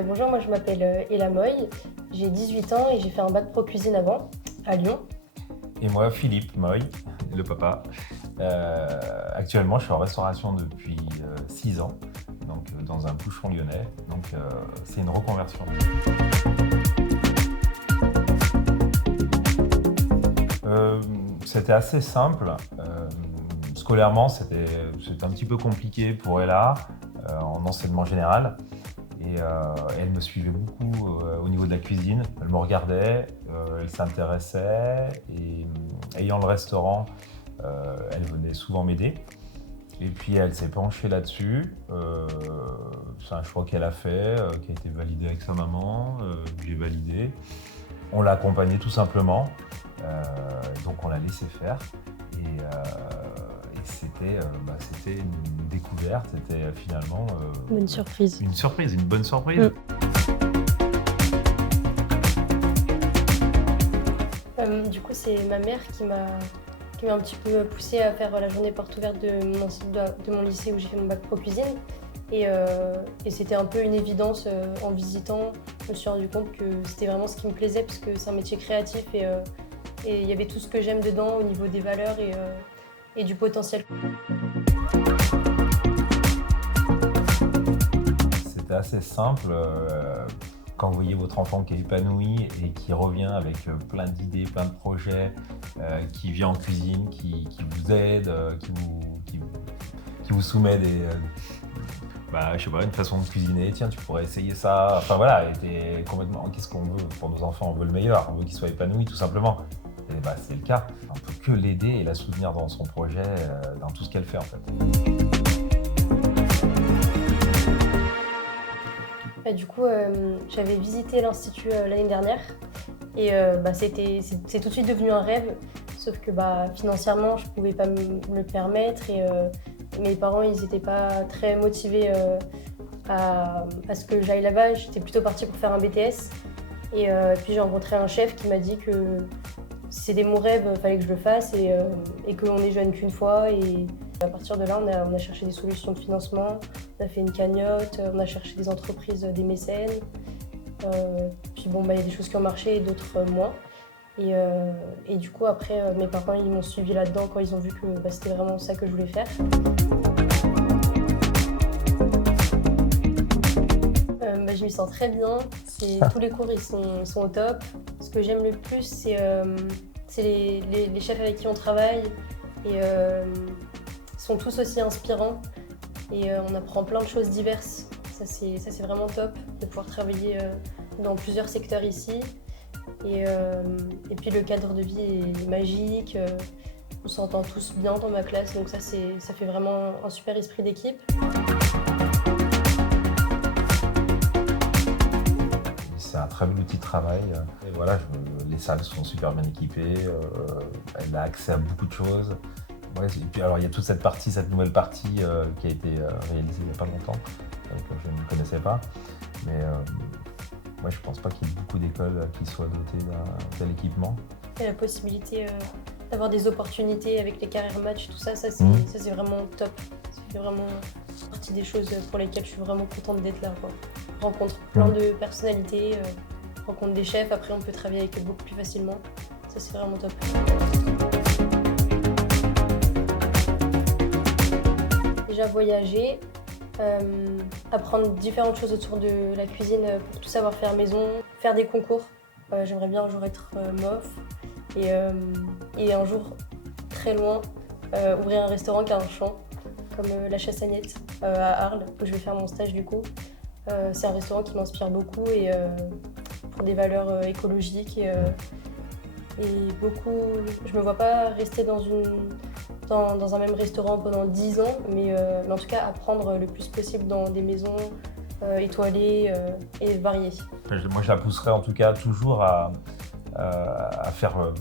Bonjour, moi je m'appelle Ella Moy, j'ai 18 ans et j'ai fait un bac pro cuisine avant, à Lyon. Et moi, Philippe Moy, le papa. Actuellement, je suis en restauration depuis 6 ans, donc dans un boucheron lyonnais. Donc c'est une reconversion. C'était assez simple. Scolairement, c'était un petit peu compliqué pour Ella en enseignement général. Et elle me suivait beaucoup au niveau de la cuisine. Elle me regardait, elle s'intéressait et ayant le restaurant, elle venait souvent m'aider. Et puis elle s'est penchée là-dessus. C'est un choix qu'elle a fait, qui a été validé avec sa maman, que j'ai validé. On l'a accompagnée tout simplement, donc on l'a laissé faire. Et c'était une découverte, c'était finalement Bonne surprise. une surprise, une bonne surprise. Du coup, c'est ma mère qui m'a un petit peu poussée à faire la journée porte ouverte de mon lycée où j'ai fait mon bac pro cuisine. Et c'était un peu une évidence en visitant. Je me suis rendu compte que c'était vraiment ce qui me plaisait parce que c'est un métier créatif et il y avait tout ce que j'aime dedans au niveau des valeurs et du potentiel. C'était assez simple. Quand vous voyez votre enfant qui est épanoui et qui revient avec plein d'idées, plein de projets, qui vient en cuisine, qui vous aide, qui vous soumet je sais pas, une façon de cuisiner, tiens, tu pourrais essayer ça. Enfin voilà, était complètement, qu'est-ce qu'on veut pour nos enfants? On veut le meilleur, on veut qu'ils soient épanouis tout simplement. Et c'est le cas. On ne peut que l'aider et la soutenir dans son projet, dans tout ce qu'elle fait en fait. Du coup, j'avais visité l'Institut l'année dernière et c'est tout de suite devenu un rêve, sauf que financièrement, je ne pouvais pas me le permettre et mes parents, ils n'étaient pas très motivés à ce que j'aille là-bas. J'étais plutôt partie pour faire un BTS et puis j'ai rencontré un chef qui m'a dit que c'était mon rêve, il fallait que je le fasse et qu'on est jeune qu'une fois. Et à partir de là, on a cherché des solutions de financement, on a fait une cagnotte, on a cherché des entreprises, des mécènes. Puis il y a des choses qui ont marché et d'autres moins. Et du coup, après, mes parents ils m'ont suivi là-dedans quand ils ont vu que c'était vraiment ça que je voulais faire. Je m'y sens très bien. Tous les cours ils sont au top. Ce que j'aime le plus, c'est les chefs avec qui on travaille. Et ils sont tous aussi inspirants. Et on apprend plein de choses diverses. Ça, c'est vraiment top de pouvoir travailler dans plusieurs secteurs ici. Et puis le cadre de vie est magique. On s'entend tous bien dans ma classe. Donc ça fait vraiment un super esprit d'équipe. C'est un très bel outil de travail. Et voilà, les salles sont super bien équipées. Elle a accès à beaucoup de choses. Ouais, et puis alors il y a toute cette nouvelle partie qui a été réalisée il n'y a pas longtemps, que je ne connaissais pas. Mais je pense pas qu'il y ait beaucoup d'écoles qui soient dotées d'un tel équipement. Et la possibilité d'avoir des opportunités avec les carrière match, tout ça, c'est vraiment top. C'est vraiment partie des choses pour lesquelles je suis vraiment contente d'être là, quoi. Je rencontre plein de personnalités, rencontre des chefs, après on peut travailler avec eux beaucoup plus facilement. Ça, c'est vraiment top. Déjà voyager, apprendre différentes choses autour de la cuisine pour tout savoir faire maison, faire des concours. J'aimerais bien un jour être MOF et un jour, très loin, ouvrir un restaurant qui a un champ, comme la Chassagnette à Arles, où je vais faire mon stage du coup. C'est un restaurant qui m'inspire beaucoup et pour des valeurs écologiques et beaucoup. Je me vois pas rester dans un même restaurant pendant 10 ans, mais en tout cas apprendre le plus possible dans des maisons étoilées et variées. Moi, je la pousserais en tout cas toujours à faire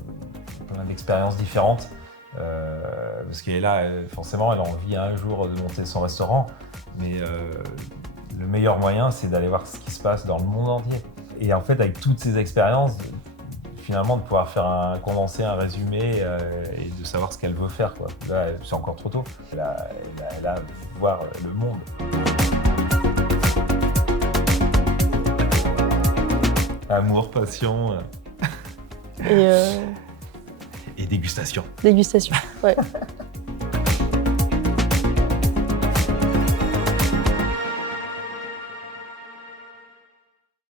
plein d'expériences différentes. Parce qu'elle est là, forcément, elle a envie un jour de monter son restaurant, mais le meilleur moyen, c'est d'aller voir ce qui se passe dans le monde entier. Et en fait, avec toutes ces expériences, finalement, de pouvoir faire un condensé, un résumé et de savoir ce qu'elle veut faire, quoi. Là, c'est encore trop tôt. Elle a voir le monde. Amour, passion Et et dégustation. dégustation. Ouais.